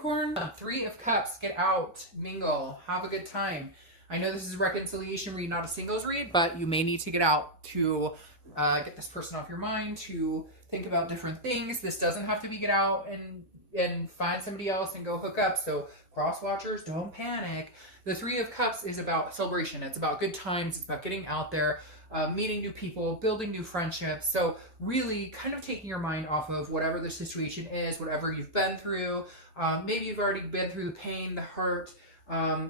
Capricorn, Three of Cups, get out, mingle, have a good time. I know this is a reconciliation read, not a singles read, but you may need to get out to get this person off your mind, to think about different things. This doesn't have to be get out and find somebody else and go hook up. So cross watchers, don't panic. The Three of Cups is about celebration. It's about good times. It's about getting out there, meeting new people, building new friendships. So really kind of taking your mind off of whatever the situation is, whatever you've been through. Maybe you've already been through the pain, the hurt,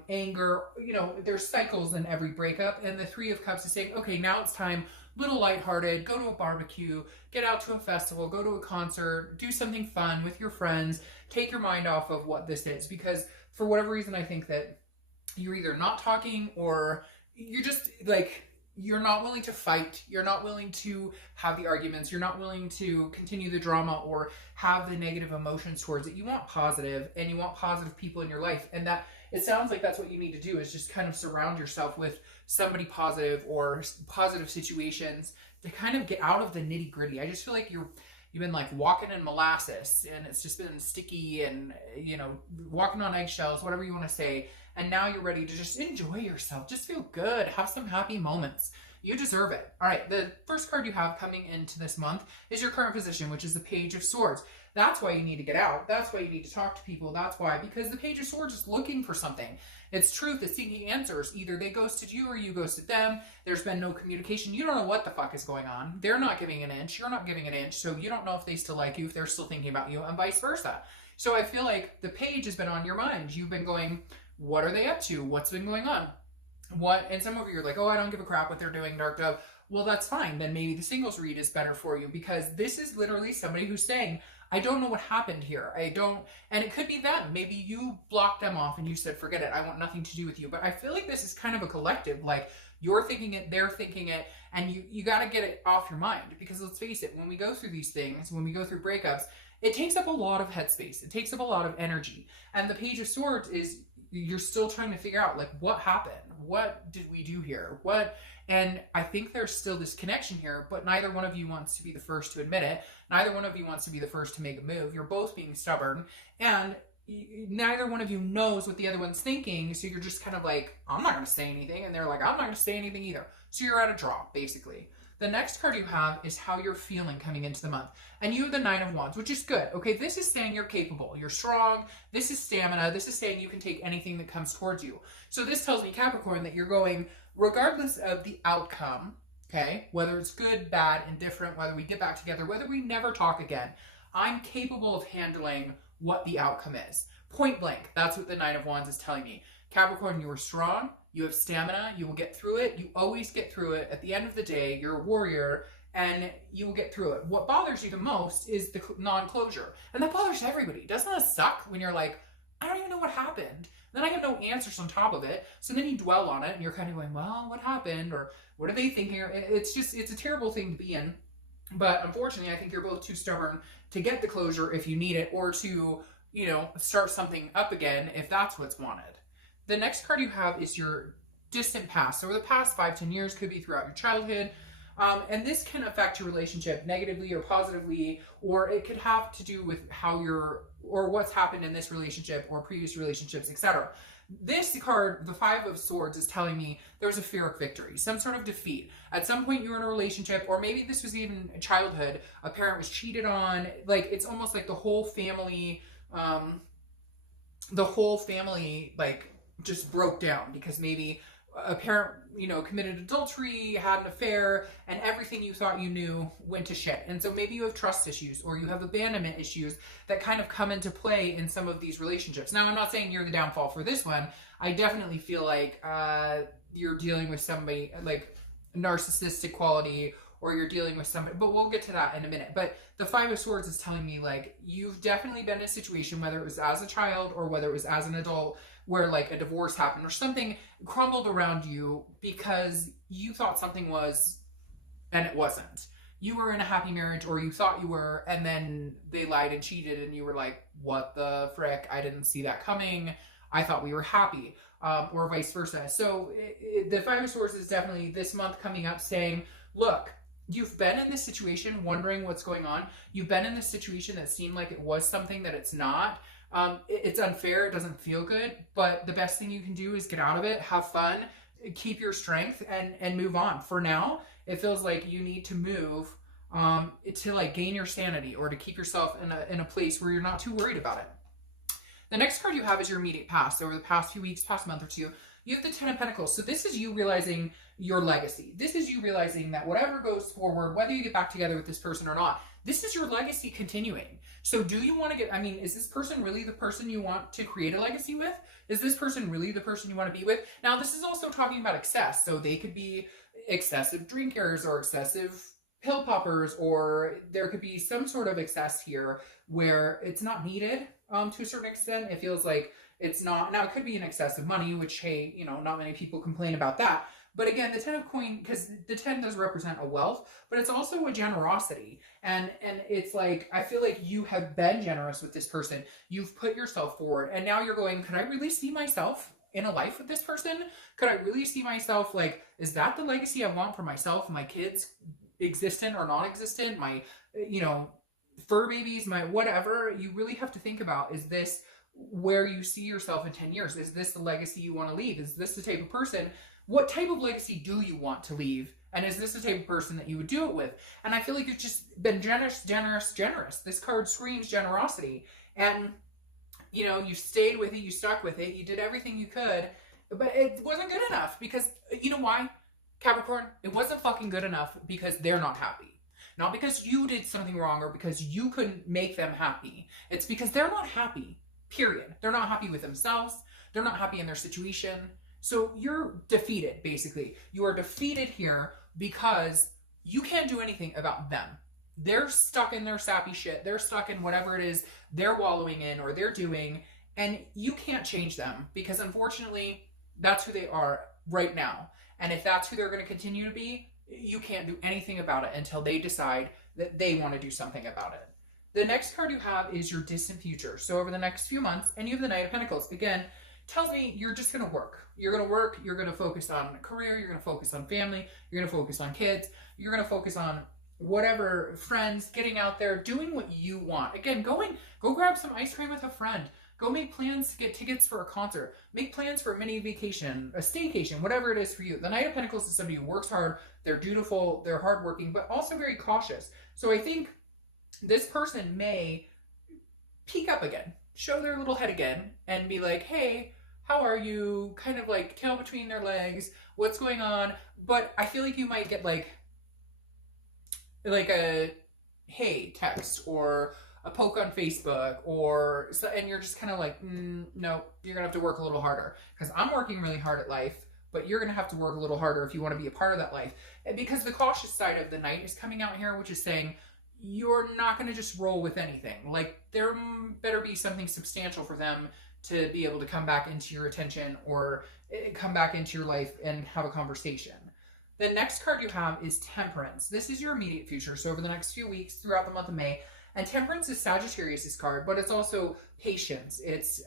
anger. You know, there's cycles in every breakup. And the Three of Cups is saying, okay, now it's time, little lighthearted, go to a barbecue, get out to a festival, go to a concert, do something fun with your friends, take your mind off of what this is. Because for whatever reason, I think that you're either not talking or you're just like, you're not willing to fight. You're not willing to have the arguments. You're not willing to continue the drama or have the negative emotions towards it. You want positive, and you want positive people in your life. And that, it sounds like that's what you need to do, is just kind of surround yourself with somebody positive or positive situations to kind of get out of the nitty gritty. I just feel like you've been like walking in molasses and it's just been sticky and, you know, walking on eggshells, whatever you want to say. And now you're ready to just enjoy yourself. Just feel good. Have some happy moments. You deserve it. All right. The first card you have coming into this month is your current position, which is the Page of Swords. That's why you need to get out. That's why you need to talk to people. That's why, because the Page of Swords is looking for something. It's truth. It's seeking answers. Either they ghosted you or you ghosted them. There's been no communication. You don't know what the fuck is going on. They're not giving an inch. You're not giving an inch. So you don't know if they still like you, if they're still thinking about you, and vice versa. So I feel like the Page has been on your mind. You've been going, what are they up to? What's been going on? What? And some of you are like, oh, I don't give a crap what they're doing, Dark Dove. Well, that's fine. Then maybe the singles read is better for you, because this is literally somebody who's saying, I don't know what happened here. I don't, and it could be them. Maybe you blocked them off and you said, forget it. I want nothing to do with you. But I feel like this is kind of a collective, like you're thinking it, they're thinking it, and you got to get it off your mind, because let's face it, when we go through these things, when we go through breakups, it takes up a lot of headspace. It takes up a lot of energy. And the Page of Swords is, you're still trying to figure out, like, what happened? What did we do here? What? And I think there's still this connection here, but neither one of you wants to be the first to admit it. Neither one of you wants to be the first to make a move. You're both being stubborn, and neither one of you knows what the other one's thinking. So you're just kind of like, I'm not going to say anything. And they're like, I'm not going to say anything either. So you're at a draw, basically. The next card you have is how you're feeling coming into the month. And you have the Nine of Wands, which is good. Okay, this is saying you're capable, you're strong. This is stamina. This is saying you can take anything that comes towards you. So this tells me, Capricorn, that you're going, regardless of the outcome, okay, whether it's good, bad, indifferent, whether we get back together, whether we never talk again, I'm capable of handling what the outcome is. Point blank, that's what the Nine of Wands is telling me. Capricorn, you are strong. You have stamina. You will get through it. You always get through it. At the end of the day, you're a warrior, and you will get through it. What bothers you the most is the non-closure. And that bothers everybody. Doesn't that suck when you're like, I don't even know what happened? Then I have no answers on top of it. So then you dwell on it, and you're kind of going, well, what happened? Or what are they thinking? It's just, it's a terrible thing to be in. But unfortunately, I think you're both too stubborn to get the closure if you need it, or to, you know, start something up again if that's what's wanted. The next card you have is your distant past. So over the past 5-10 years, could be throughout your childhood. And this can affect your relationship negatively or positively, or it could have to do with how you're, or what's happened in this relationship or previous relationships, etc. This card, the Five of Swords, is telling me there's a fear of victory, some sort of defeat. At some point you were in a relationship, or maybe this was even childhood, a parent was cheated on. Like, it's almost like the whole family, like, just broke down because maybe a parent, you know, committed adultery, had an affair, and everything you thought you knew went to shit. And so maybe you have trust issues, or you have abandonment issues that kind of come into play in some of these relationships. Now, I'm not saying you're the downfall for this one. I definitely feel like you're dealing with somebody like narcissistic quality, or you're dealing with somebody, but we'll get to that in a minute. But the Five of Swords is telling me, like, you've definitely been in a situation, whether it was as a child or whether it was as an adult, where like a divorce happened or something crumbled around you because you thought something was and it wasn't. You were in a happy marriage, or you thought you were, and then they lied and cheated, and you were like, what the frick? I didn't see that coming. I thought we were happy, or vice versa. So the Five of Swords is definitely this month coming up saying, look, you've been in this situation wondering what's going on. You've been in this situation that seemed like it was something that it's not. It's unfair. It doesn't feel good. But the best thing you can do is get out of it, have fun, keep your strength, and move on. For now, it feels like you need to move to like gain your sanity, or to keep yourself in a place where you're not too worried about it. The next card you have is your immediate past. So over the past few weeks, past month or two, you have the Ten of Pentacles. So this is you realizing your legacy. This is you realizing that whatever goes forward, whether you get back together with this person or not, this is your legacy continuing. So do you want to get, I mean, is this person really the person you want to create a legacy with? Is this person really the person you want to be with? Now, this is also talking about excess. So they could be excessive drinkers or excessive pill poppers, or there could be some sort of excess here where it's not needed to a certain extent. It feels like it's not. Now, it could be an excess of money, which, hey, you know, not many people complain about that. But again, the Ten of Coin, because the 10 does represent a wealth, but it's also a generosity. And it's like, I feel like you have been generous with this person. You've put yourself forward. And now you're going, could I really see myself in a life with this person? Could I really see myself, like, is that the legacy I want for myself, my kids, existent or non-existent, my, you know, fur babies, my whatever? You really have to think about, is this where you see yourself in 10 years? Is this the legacy you want to leave? Is this the type of person? What type of legacy do you want to leave? And is this the type of person that you would do it with? And I feel like you've just been generous. This card screams generosity. And, you know, you stayed with it, you stuck with it, you did everything you could, but it wasn't good enough. Because, you know why, Capricorn? It wasn't fucking good enough because they're not happy. Not because you did something wrong or because you couldn't make them happy. It's because they're not happy, period. They're not happy with themselves. They're not happy in their situation. So you're defeated, basically. You are defeated here because you can't do anything about them. They're stuck in their sappy shit. They're stuck in whatever it is they're wallowing in or they're doing, and you can't change them because, unfortunately, that's who they are right now. And if that's who they're going to continue to be, you can't do anything about it until they decide that they want to do something about it. The next card you have is your distant future. So over the next few months, and you have the Knight of Pentacles. Again, tells me you're just going to work. You're going to work. You're going to focus on career. You're going to focus on family. You're going to focus on kids. You're going to focus on whatever, friends, getting out there, doing what you want. Again, go grab some ice cream with a friend. Go make plans to get tickets for a concert. Make plans for a mini vacation, a staycation, whatever it is for you. The Knight of Pentacles is somebody who works hard. They're dutiful. They're hardworking, but also very cautious. So I think this person may peek up again, show their little head again, and be like, hey, how are you? Kind of like tail between their legs. What's going on? But I feel like you might get like a hey text or a poke on Facebook, or so, and you're just kind of like, no, you're gonna have to work a little harder because I'm working really hard at life, but you're gonna have to work a little harder if you want to be a part of that life. And because the cautious side of the Knight is coming out here, which is saying you're not gonna just roll with anything. Like, there better be something substantial for them to be able to come back into your attention or come back into your life and have a conversation. The next card you have is Temperance. This is your immediate future. So over the next few weeks throughout the month of May, and Temperance is Sagittarius' card, but it's also patience. It's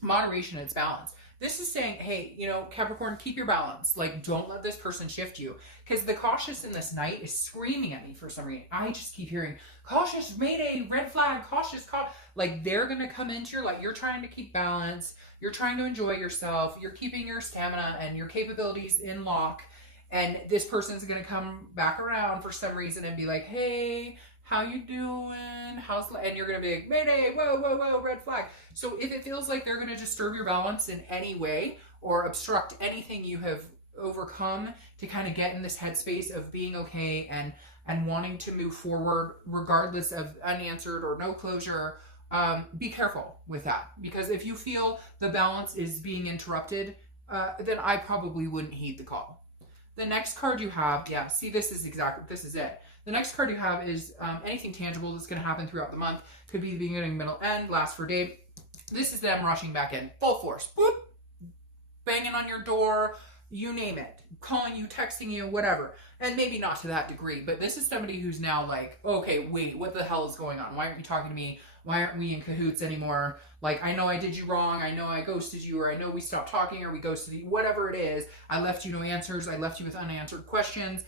moderation. It's balance. This is saying, hey, you know, Capricorn, keep your balance. Like, don't let this person shift you. Because the cautious in this Knight is screaming at me for some reason. I just keep hearing, cautious, mayday, red flag, cautious. Like, they're going to come into your life. You're trying to keep balance. You're trying to enjoy yourself. You're keeping your stamina and your capabilities in lock. And this person is going to come back around for some reason and be like, hey, how you doing? And you're going to be like, mayday, whoa, whoa, whoa, red flag. So if it feels like they're going to disturb your balance in any way or obstruct anything you have overcome to kind of get in this headspace of being okay and wanting to move forward regardless of unanswered or no closure, be careful with that. Because if you feel the balance is being interrupted, then I probably wouldn't heed the call. The next card you have, yeah, see, this is it. The next card you have is anything tangible that's going to happen throughout the month. Could be the beginning, middle, end, last for date. This is them rushing back in, full force. Boop, banging on your door, you name it. Calling you, texting you, whatever. And maybe not to that degree, but this is somebody who's now like, okay, wait, what the hell is going on? Why aren't you talking to me? Why aren't we in cahoots anymore? Like, I know I did you wrong. I know I ghosted you, or I know we stopped talking, or we ghosted you, whatever it is. I left you no answers. I left you with unanswered questions.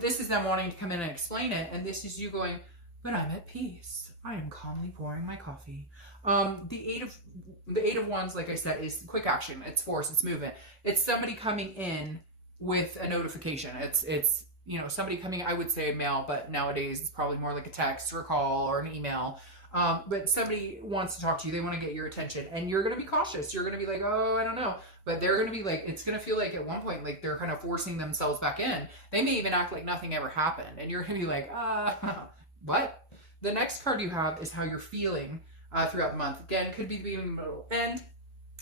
this is them wanting to come in and explain it, and this is you going, but I'm at peace. I am calmly pouring my coffee. The eight of wands, like I said, is quick action. It's force. It's movement. It's somebody coming in with a notification. It's you know, somebody coming. I would say mail, but nowadays it's probably more like a text or a call or an email. But somebody wants to talk to you. They want to get your attention, and you're going to be cautious. You're going to be like, oh, I don't know. But they're going to be like, it's going to feel like at one point, like they're kind of forcing themselves back in. They may even act like nothing ever happened, and you're going to be like, what? The next card you have is how you're feeling throughout the month. Again, it could be the beginning, middle, end.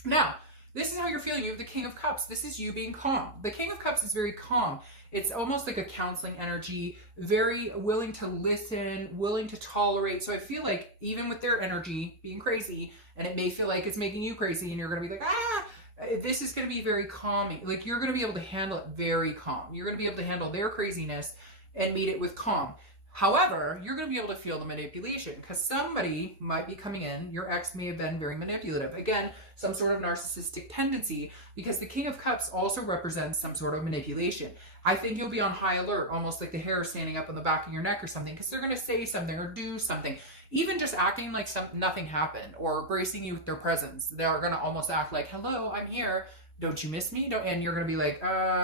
Now, this is how you're feeling. You have the King of Cups. This is you being calm. The King of Cups is very calm. It's almost like a counseling energy, very willing to listen, willing to tolerate. So I feel like even with their energy being crazy, and it may feel like it's making you crazy, and you're going to be like, this is going to be very calming. Like, you're going to be able to handle it very calm. You're going to be able to handle their craziness and meet it with calm. However, you're going to be able to feel the manipulation because somebody might be coming in. Your ex may have been very manipulative. Again, some sort of narcissistic tendency, because the King of Cups also represents some sort of manipulation. I think you'll be on high alert, almost like the hair standing up on the back of your neck or something, because they're going to say something or do something. Even just acting like nothing happened or gracing you with their presence. They're going to almost act like, hello, I'm here. Don't you miss me? And you're going to be like,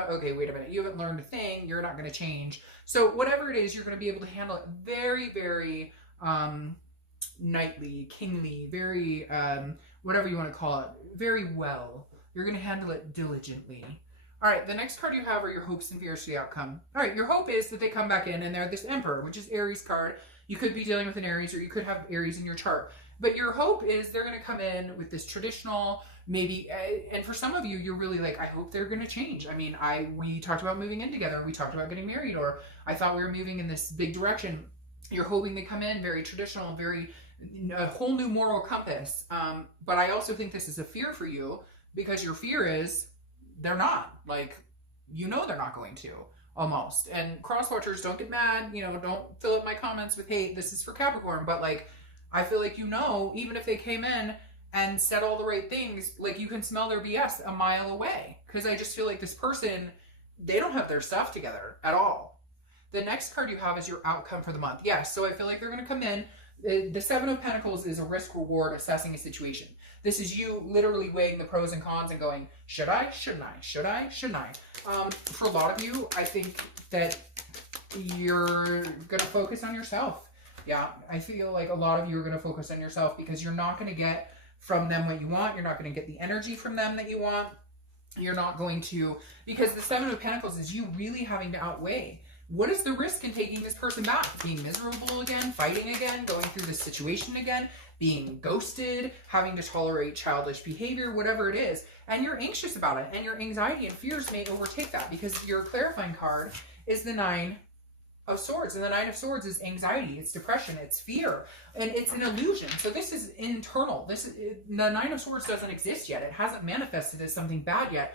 okay, wait a minute. You haven't learned a thing. You're not going to change. So whatever it is, you're going to be able to handle it very, very knightly, kingly, very, whatever you want to call it, very well. You're going to handle it diligently. All right, the next card you have are your hopes and fears for the outcome. All right, your hope is that they come back in and they're this Emperor, which is Aries card. You could be dealing with an Aries, or you could have Aries in your chart. But your hope is they're going to come in with this traditional, maybe, and for some of you, you're really like, I hope they're going to change. I mean, we talked about moving in together. We talked about getting married, or I thought we were moving in this big direction. You're hoping they come in very traditional, a whole new moral compass. But I also think this is a fear for you, because your fear is they're not. Like, you know they're not going to. Almost. And cross-watchers, don't get mad. You know, don't fill up my comments with hate. This is for Capricorn. But, like, I feel like, you know, even if they came in and said all the right things, like, you can smell their BS a mile away. Because I just feel like this person, they don't have their stuff together at all. The next card you have is your outcome for the month. Yes, so I feel like they're going to come in. The Seven of Pentacles is a risk-reward assessing a situation. This is you literally weighing the pros and cons and going, should I? Shouldn't I? Should I? Shouldn't I? For a lot of you, I think that you're going to focus on yourself. Yeah, I feel like a lot of you are going to focus on yourself, because you're not going to get from them what you want. You're not going to get the energy from them that you want. You're not going to, because the Seven of Pentacles is you really having to outweigh. What is the risk in taking this person back? Being miserable again, fighting again, going through this situation again, being ghosted, having to tolerate childish behavior, whatever it is. And you're anxious about it, and your anxiety and fears may overtake that, because your clarifying card is the Nine of Swords. And the Nine of Swords is anxiety, it's depression, it's fear, and it's an illusion. So this is internal. The Nine of Swords doesn't exist yet. It hasn't manifested as something bad yet.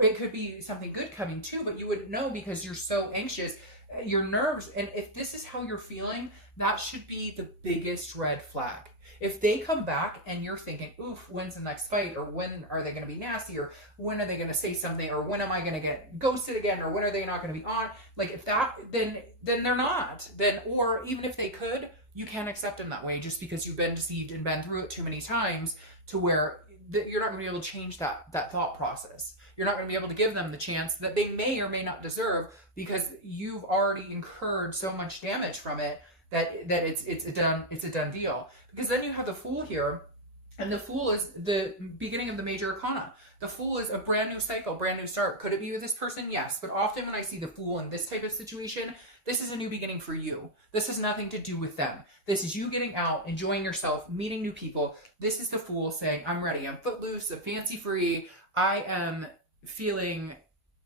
It could be something good coming too, but you wouldn't know because you're so anxious, your nerves. And if this is how you're feeling, that should be the biggest red flag. If they come back and you're thinking, oof, when's the next fight? Or when are they going to be nasty? Or when are they going to say something? Or when am I going to get ghosted again? Or when are they not going to be on? Like, if that, then they're not. Then, or even if they could, you can't accept them that way, just because you've been deceived and been through it too many times to where you're not going to be able to change that thought process. You're not going to be able to give them the chance that they may or may not deserve, because you've already incurred so much damage from it that it's a done deal. Because then you have the Fool here, and the Fool is the beginning of the major arcana. The Fool is a brand new cycle, brand new start. Could it be with this person? Yes. But often when I see the Fool in this type of situation, this is a new beginning for you. This has nothing to do with them. This is you getting out, enjoying yourself, meeting new people. This is the Fool saying, I'm ready. I'm footloose, I'm fancy free. I am feeling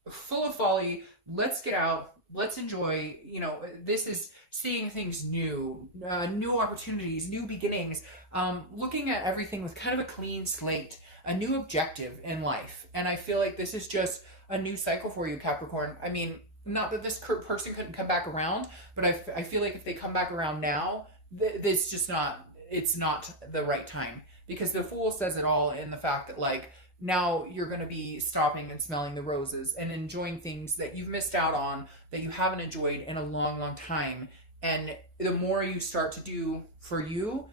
full of folly. Let's get out. Let's enjoy. You know, this is seeing things new, new opportunities, new beginnings, looking at everything with kind of a clean slate, a new objective in life. And I feel like this is just a new cycle for you, Capricorn. I mean, not that this person couldn't come back around, but I feel like if they come back around now, it's not the right time. Because the Fool says it all in the fact that, like, now you're going to be stopping and smelling the roses and enjoying things that you've missed out on, that you haven't enjoyed in a long, long time. And the more you start to do for you,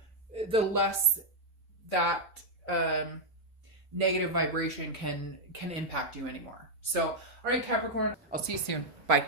the less that negative vibration can impact you anymore. So, all right, Capricorn, I'll see you soon. Bye.